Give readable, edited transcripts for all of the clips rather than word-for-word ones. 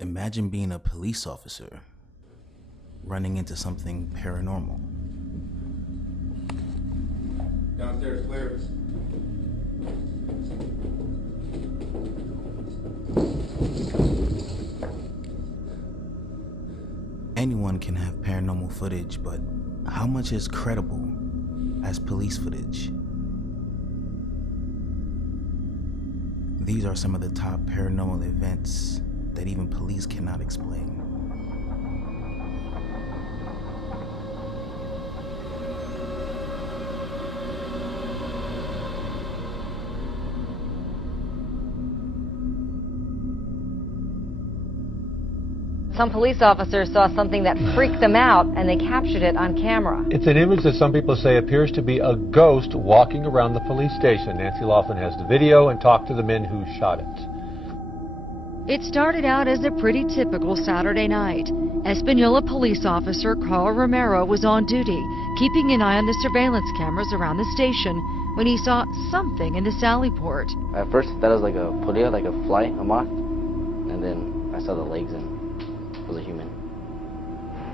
Imagine being a police officer running into something paranormal. Downstairs, clear. Anyone can have paranormal footage, but how much is credible as police footage? These are some of the top paranormal events that even police cannot explain. Some police officers saw something that freaked them out, and they captured it on camera. It's an image that some people say appears to be a ghost walking around the police station. Nancy Laughlin has the video and talked to the men who shot it. It started out as a pretty typical Saturday night. Espanola police officer Carl Romero was on duty, keeping an eye on the surveillance cameras around the station, when he saw something in the sally port. At first, I thought it was like a polilla, like a fly, a moth, and then I saw the legs and it was a human.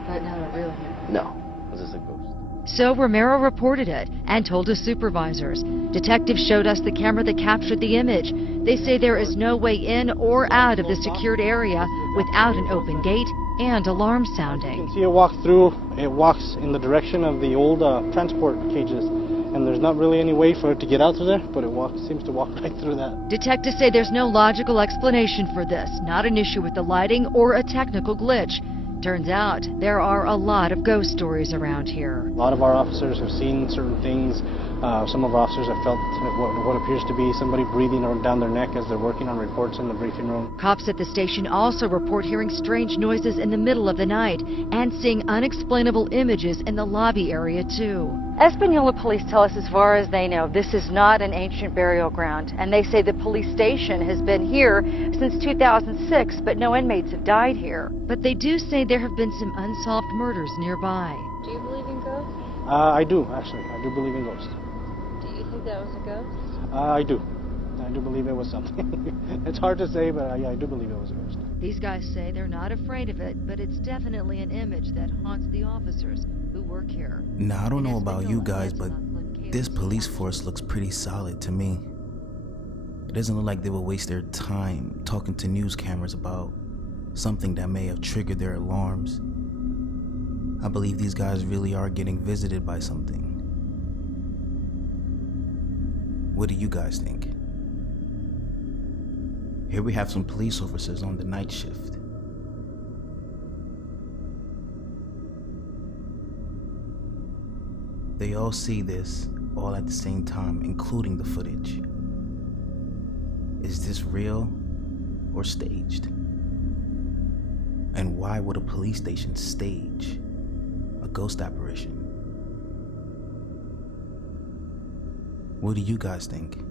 But not a real human. No, it was just a ghost. So Romero reported it and told his supervisors. Detectives showed us the camera that captured the image. They say there is no way in or out of the secured area without an open gate and alarm sounding. You can see it walk through. It walks in the direction of the old transport cages. And there's not really any way for it to get out through there, but it seems to walk right through that. Detectives say there's no logical explanation for this, not an issue with the lighting or a technical glitch. Turns out there are a lot of ghost stories around here. A lot of our officers have seen certain things. Some of our officers have felt what appears to be somebody breathing down their neck as they're working on reports in the briefing room. Cops at the station also report hearing strange noises in the middle of the night and seeing unexplainable images in the lobby area too. Espanola police tell us as far as they know, this is not an ancient burial ground. And they say the police station has been here since 2006, but no inmates have died here. But they do say there have been some unsolved murders nearby. Do you believe in ghosts? I do, actually. I do believe in ghosts. Do you think that was a ghost? I do. I do believe it was something. It's hard to say, but I do believe it was a ghost. These guys say they're not afraid of it, but it's definitely an image that haunts the officers who work here. Now, I don't know about you guys, but this police force looks pretty solid to me. It doesn't look like they will waste their time talking to news cameras about something that may have triggered their alarms. I believe these guys really are getting visited by something. What do you guys think? Here we have some police officers on the night shift. They all see this all at the same time, including the footage. Is this real or staged? And why would a police station stage a ghost apparition? What do you guys think?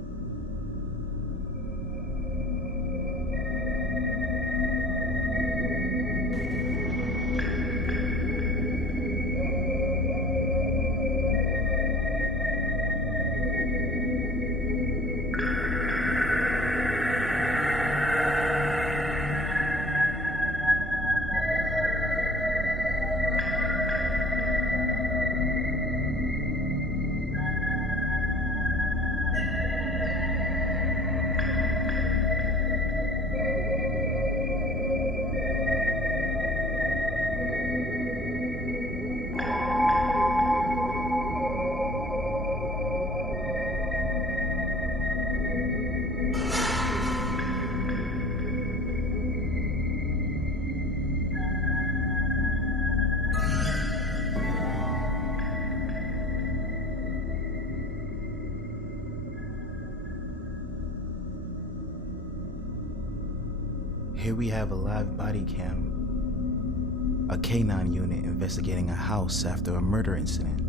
Here we have a live body cam, a K9 unit investigating a house after a murder incident.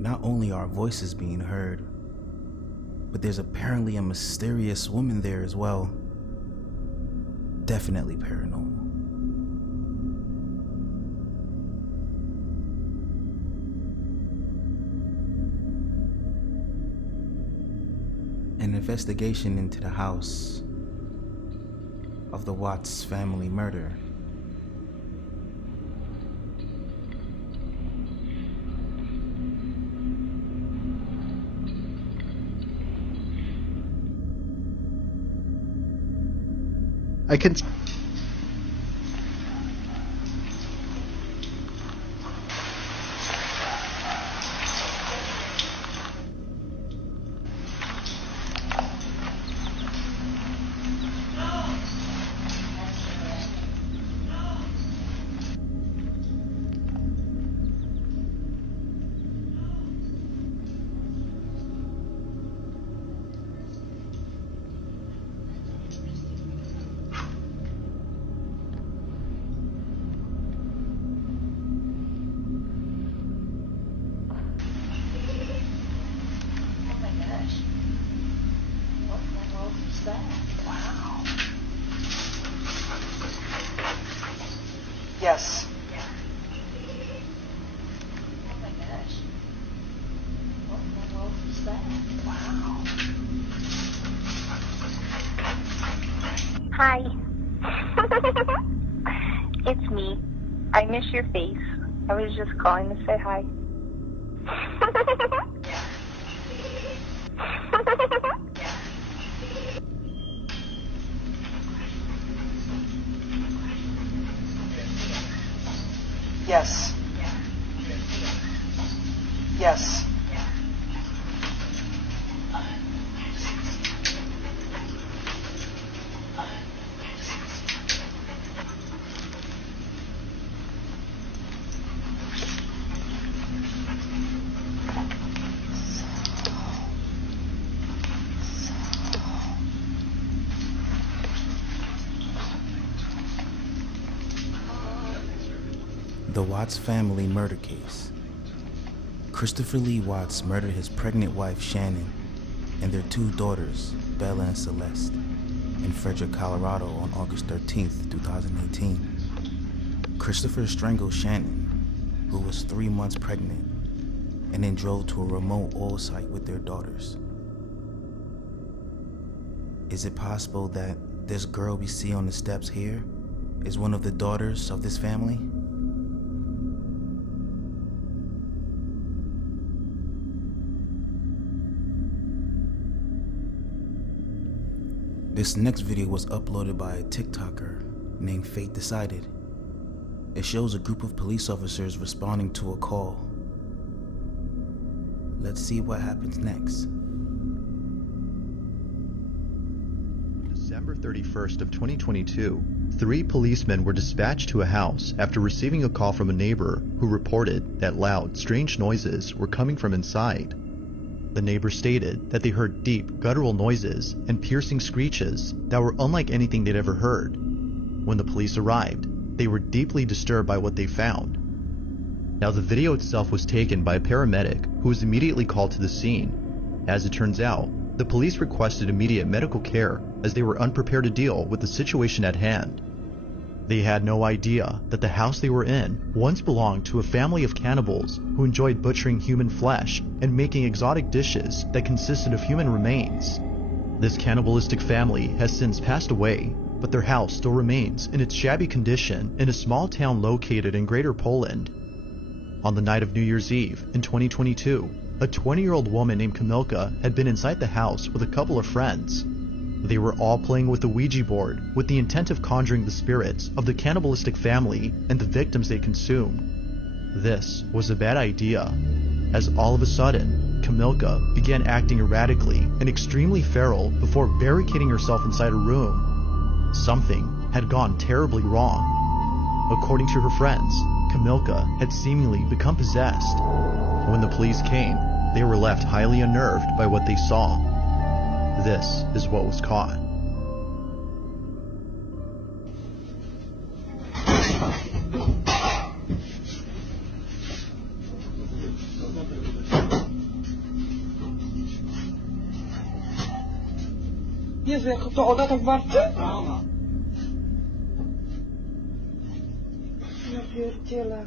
Not only are voices being heard, but there's apparently a mysterious woman there as well. Definitely paranormal. An investigation into the house of the Watts family murder. I can. Yes. Oh my gosh. What the hell is that? Wow. Hi. It's me. I miss your face. I was just calling to say hi. Yes. Yes. The Watts family murder case. Christopher Lee Watts murdered his pregnant wife Shannon and their two daughters, Bella and Celeste, in Frederick, Colorado on August 13th, 2018. Christopher strangled Shannon, who was 3 months pregnant, and then drove to a remote oil site with their daughters. Is it possible that this girl we see on the steps here is one of the daughters of this family? This next video was uploaded by a TikToker named Fate Decided. It shows a group of police officers responding to a call. Let's see what happens next. December 31st of 2022, 3 policemen were dispatched to a house after receiving a call from a neighbor who reported that loud, strange noises were coming from inside. The neighbor stated that they heard deep, guttural noises and piercing screeches that were unlike anything they'd ever heard. When the police arrived, they were deeply disturbed by what they found. Now, the video itself was taken by a paramedic who was immediately called to the scene. As it turns out, the police requested immediate medical care as they were unprepared to deal with the situation at hand. They had no idea that the house they were in once belonged to a family of cannibals who enjoyed butchering human flesh and making exotic dishes that consisted of human remains. This cannibalistic family has since passed away, but their house still remains in its shabby condition in a small town located in Greater Poland. On the night of New Year's Eve in 2022, a 20-year-old woman named Kamilka had been inside the house with a couple of friends. They were all playing with a Ouija board with the intent of conjuring the spirits of the cannibalistic family and the victims they consumed. This was a bad idea, as all of a sudden, Kamilka began acting erratically and extremely feral before barricading herself inside a room. Something had gone terribly wrong. According to her friends, Kamilka had seemingly become possessed. When the police came, they were left highly unnerved by what they saw. This is what was caught. Jezu, jak to Oda tak warczy? Ja pierdzielę.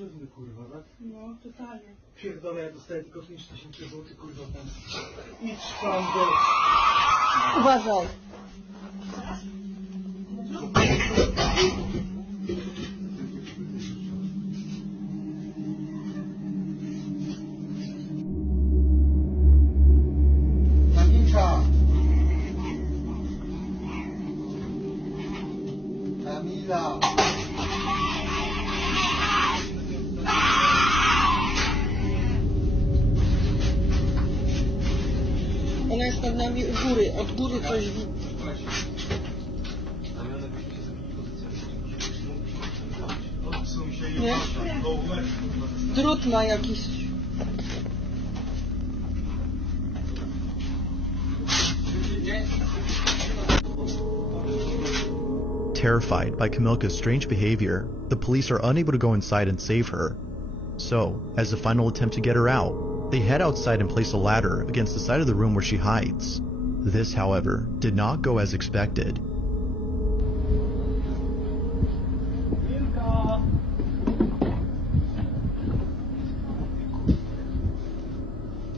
Sztywny, kurwa, tak? No, totalnie. Pierdolę, ja dostaję tylko 5000 zł, kurwa, tam. Idź pan do... Uważaj. Kamilka! Kamila! Ona jest nad nami u góry, od góry coś widzi. Nie? Drut ma jakiś. Terrified by Kamilka's strange behavior, the police are unable to go inside and save her. So, as a final attempt to get her out, they head outside and place a ladder against the side of the room where she hides. This, however, did not go as expected.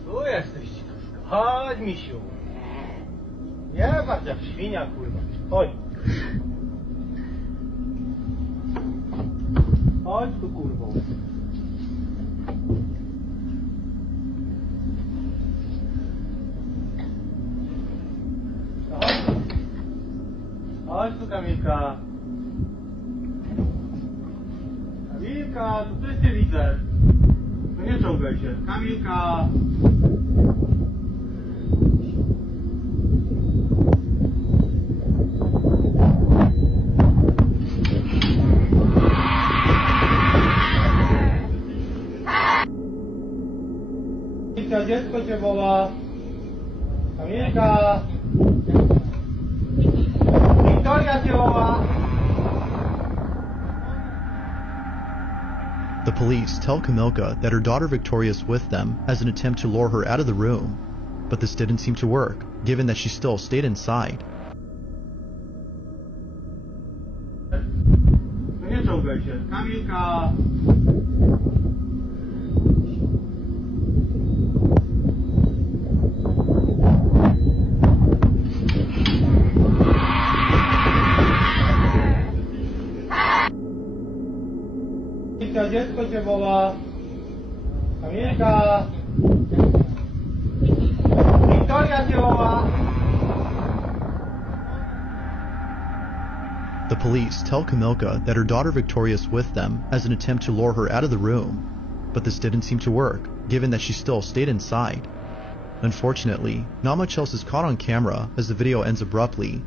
Tu jesteś, chodź, misiu. Nie patrz jak świnia, kurwa. Chodź. Chodź tu, kurwo. Chodź tu, Kamilka. Kamilka, to ty cię widzę. No nie czołgaj się. Kamilka. Kamilka, dziecko cię woła. Kamilka. Wiktoria cię woła. The police tell Kamilka that her daughter Victoria is with them as an attempt to lure her out of the room, but this didn't seem to work, given that she still stayed inside. No nie czołgaj się. Kamilka. Kamilka, dziecko cię woła. Kamilka. Wiktoria cię woła. The police tell Kamilka that her daughter Victoria is with them as an attempt to lure her out of the room, but this didn't seem to work, given that she still stayed inside. Unfortunately, not much else is caught on camera as the video ends abruptly,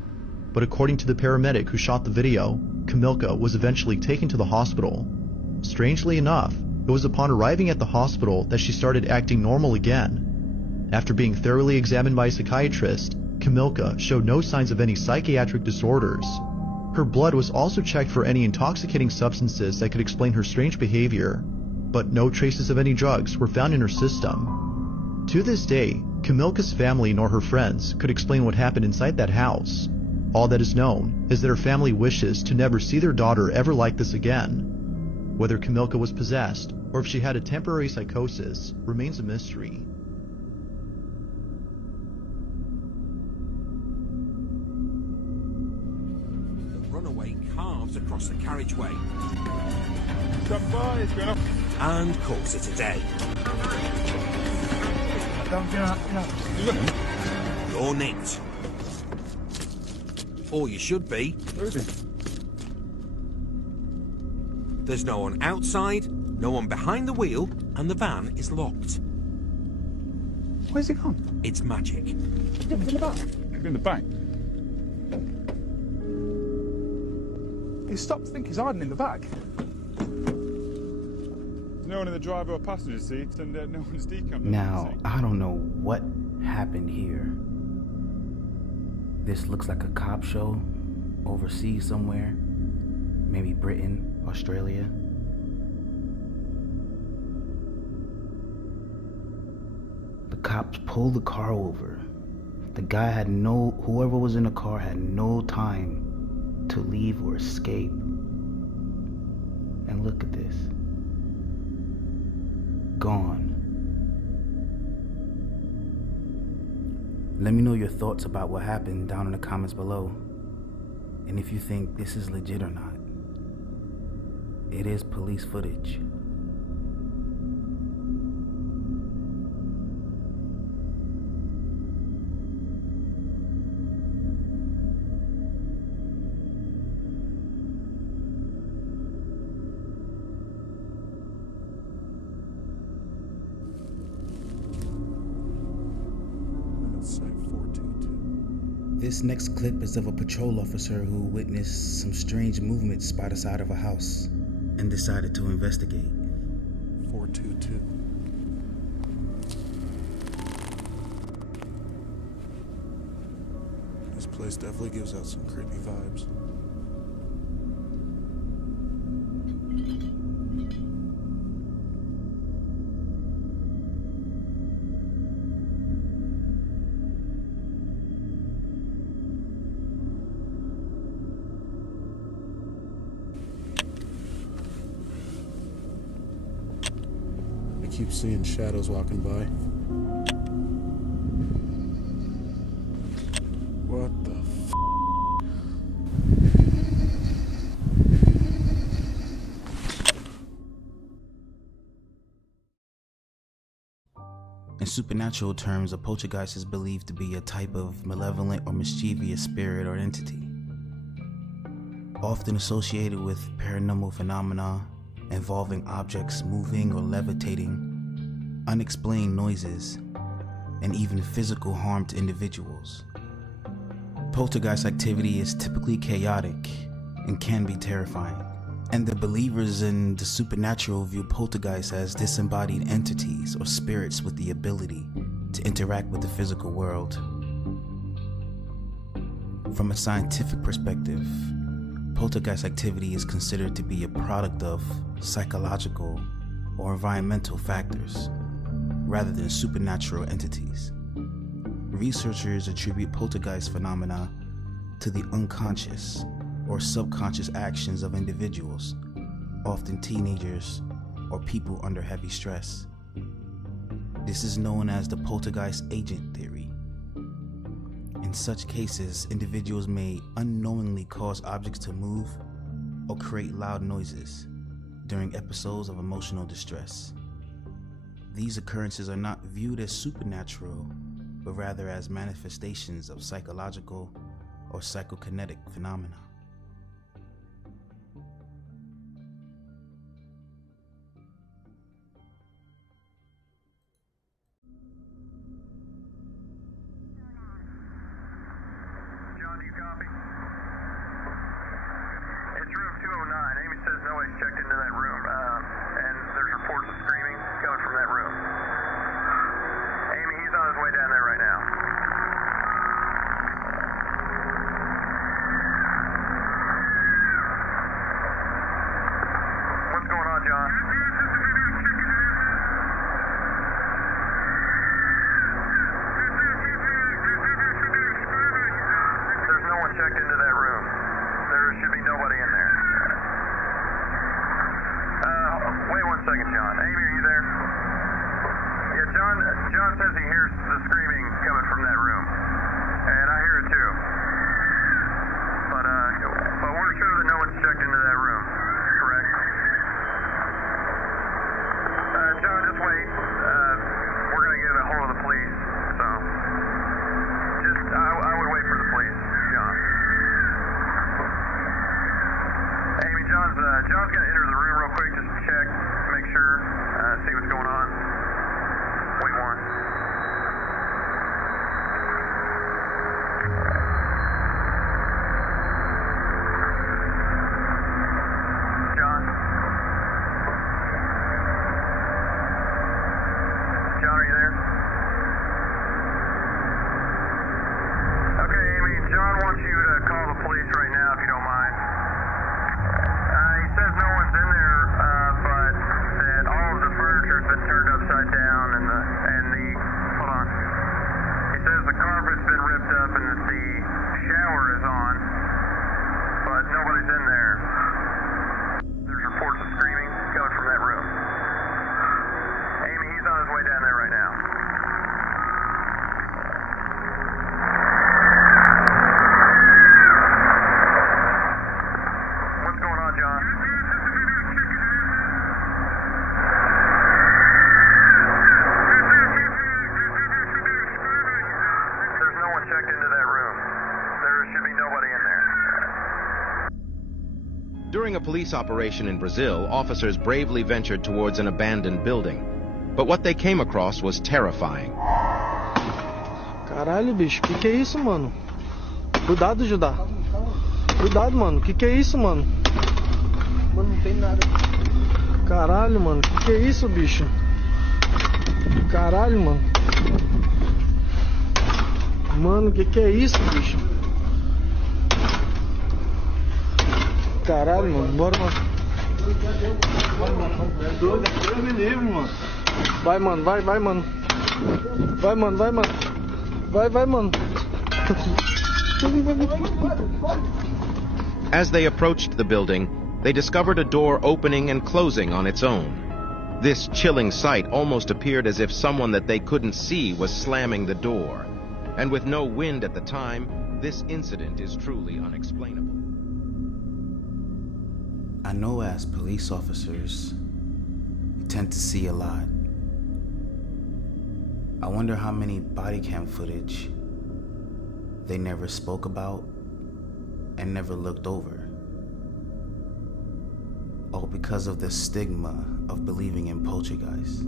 but according to the paramedic who shot the video, Kamilka was eventually taken to the hospital. Strangely enough, it was upon arriving at the hospital that she started acting normal again. After being thoroughly examined by a psychiatrist, Kamilka showed no signs of any psychiatric disorders. Her blood was also checked for any intoxicating substances that could explain her strange behavior, but no traces of any drugs were found in her system. To this day, Kamilka's family nor her friends could explain what happened inside that house. All that is known is that her family wishes to never see their daughter ever like this again. Whether Kamilka was possessed or if she had a temporary psychosis remains a mystery. The runaway carves across the carriageway Stand by, it's going up. and calls it a day. Don't get up, get up. You're nicked. Or you should be. Where is he? There's no one outside, no one behind the wheel, and the van is locked. Where's he gone? It's magic. He's in the back. He's in the back. He stopped to think he's hiding in the back. There's no one in the driver or passenger seat, and no one's decamped. Now, I don't know what happened here. This looks like a cop show overseas somewhere. Maybe Britain, Australia. The cops pulled the car over. The guy whoever was in the car had no time to leave or escape. And look at this. gone. Let me know your thoughts about what happened down in the comments below, and if you think this is legit or not. It is police footage. This next clip is of a patrol officer who witnessed some strange movements by the side of a house and decided to investigate. 422. This place definitely gives out some creepy vibes. I keep seeing shadows walking by. What the f***? In supernatural terms, a poltergeist is believed to be a type of malevolent or mischievous spirit or entity, often associated with paranormal phenomena involving objects moving or levitating, unexplained noises, and even physical harm to individuals. Poltergeist activity is typically chaotic and can be terrifying, and the believers in the supernatural view poltergeists as disembodied entities or spirits with the ability to interact with the physical world. From a scientific perspective, poltergeist activity is considered to be a product of psychological or environmental factors rather than supernatural entities. Researchers attribute poltergeist phenomena to the unconscious or subconscious actions of individuals, often teenagers or people under heavy stress. This is known as the poltergeist agent theory. In such cases, individuals may unknowingly cause objects to move or create loud noises during episodes of emotional distress. These occurrences are not viewed as supernatural, but rather as manifestations of psychological or psychokinetic phenomena. John, do you copy? It's room 209. Amy says nobody's checked into that room, and there's reports of screaming coming from that room. Amy, he's on his way down there right now. What's going on, John? There's no one checked into that room. There should be nobody in there. Wait 1 second, John. Amy, are you there? Yeah, John says he hears the screaming coming from that room. And I hear it too. But we're sure that no one's checked into that room. Correct? John, just wait. We're going to get a hold of the police. So, I would wait for the police, John. Amy, John's going to enter the room real quick just to check, make sure, see what's going on. Wait one. John? John, are you there? Okay, Amy, John wants you to call the police right now if you don't mind. He says no one's in there, but that all of the furniture's been turned During a police operation in Brazil, officers bravely ventured towards an abandoned building. But what they came across was terrifying. Caralho, bicho, que é isso, mano? Cuidado, Judá. Cuidado, mano, que é isso, mano? Mano, não tem nada. Caralho, mano, que é isso, bicho? Caralho, mano. Mano, que é isso, bicho? Caralho, mano, bora, mano. Deus me livre, mano. Vai, mano, vai, mano. Vai, mano, vai, mano. Vai, mano. As they approached the building, they discovered a door opening and closing on its own. This chilling sight almost appeared as if someone that they couldn't see was slamming the door. And with no wind at the time, this incident is truly unexplainable. I know as police officers, we tend to see a lot. I wonder how many body cam footage they never spoke about and never looked over. All because of the stigma of believing in poltergeists.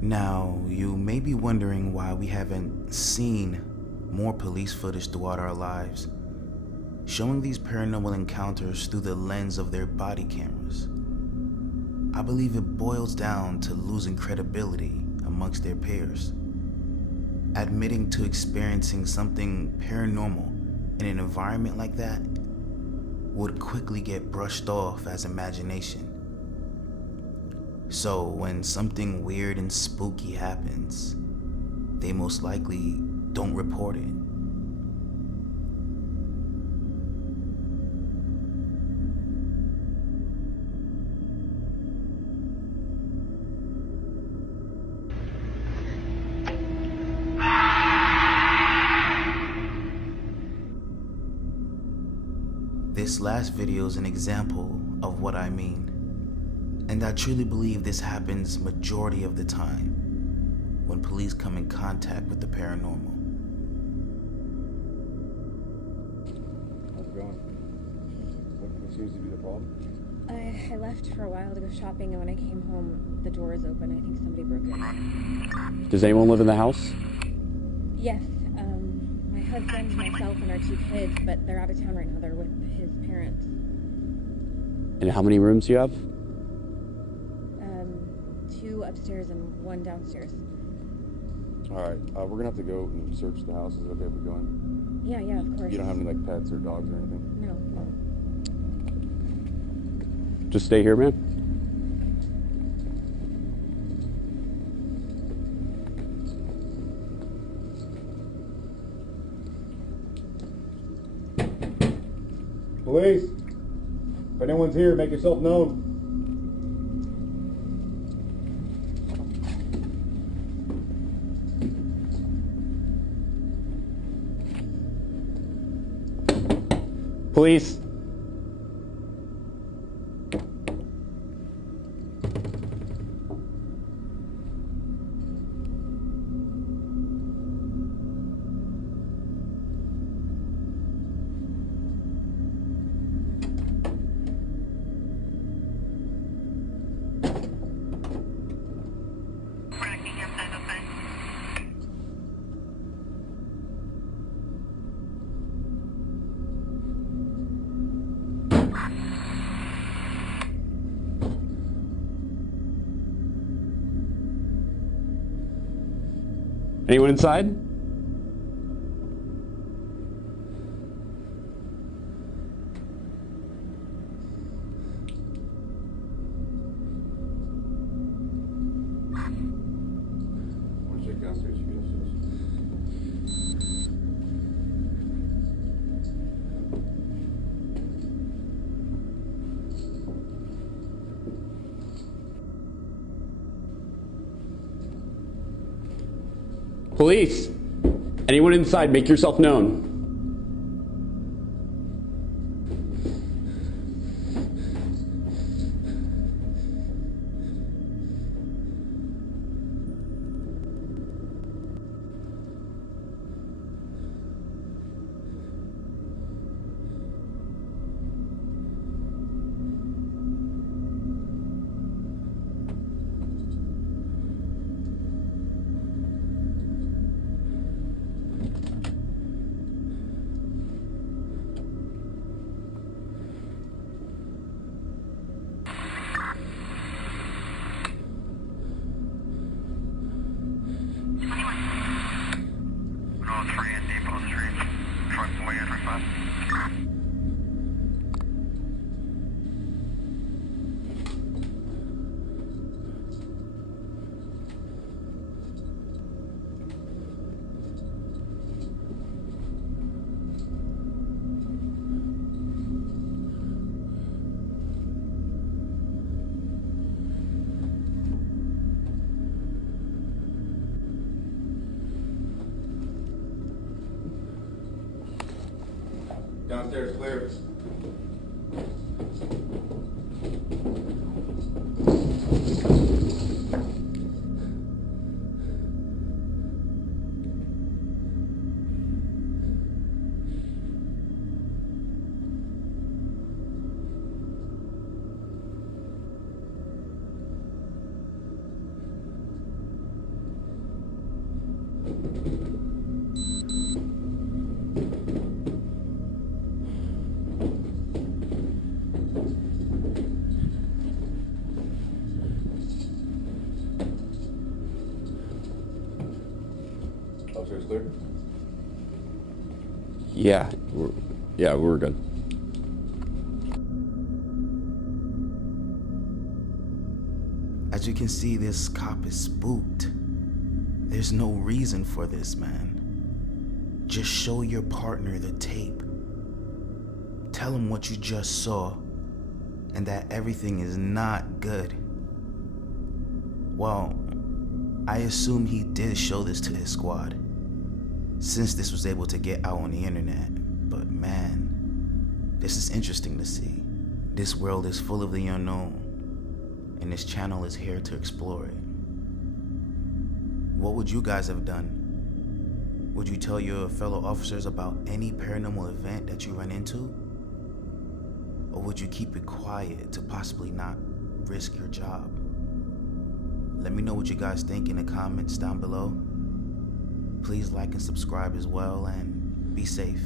Now, you may be wondering why we haven't seen more police footage throughout our lives, showing these paranormal encounters through the lens of their body cameras. I believe it boils down to losing credibility amongst their peers. Admitting to experiencing something paranormal in an environment like that would quickly get brushed off as imagination. So when something weird and spooky happens, they most likely don't report it. This last video is an example of what I mean. And I truly believe this happens majority of the time when police come in contact with the paranormal. How's it going? What seems to be the problem? I left for a while to go shopping, and when I came home, the door was open. I think somebody broke in. Does anyone live in the house? Yes, my husband, myself, and our 2 kids, but they're out of town right now. They're with his parents. And how many rooms do you have? 2 upstairs and 1 downstairs. Alright, we're gonna have to go and search the house. Is it okay if we go in? Yeah, of course. You don't have any like pets or dogs or anything? No. Just stay here, man. Police! If anyone's here, make yourself known. Police. Anyone inside? Want to check downstairs? You get upstairs. Police! Anyone inside, make yourself known. Downstairs clear. Upstairs clear? Yeah, we're good. As you can see, this cop is spooked. There's no reason for this, man. Just show your partner the tape. Tell him what you just saw and that everything is not good. Well, I assume he did show this to his squad, since this was able to get out on the internet. But man, this is interesting to see. This world is full of the unknown, and this channel is here to explore it. What would you guys have done? Would you tell your fellow officers about any paranormal event that you run into? Or would you keep it quiet to possibly not risk your job? Let me know what you guys think in the comments down below. Please like and subscribe as well, and be safe.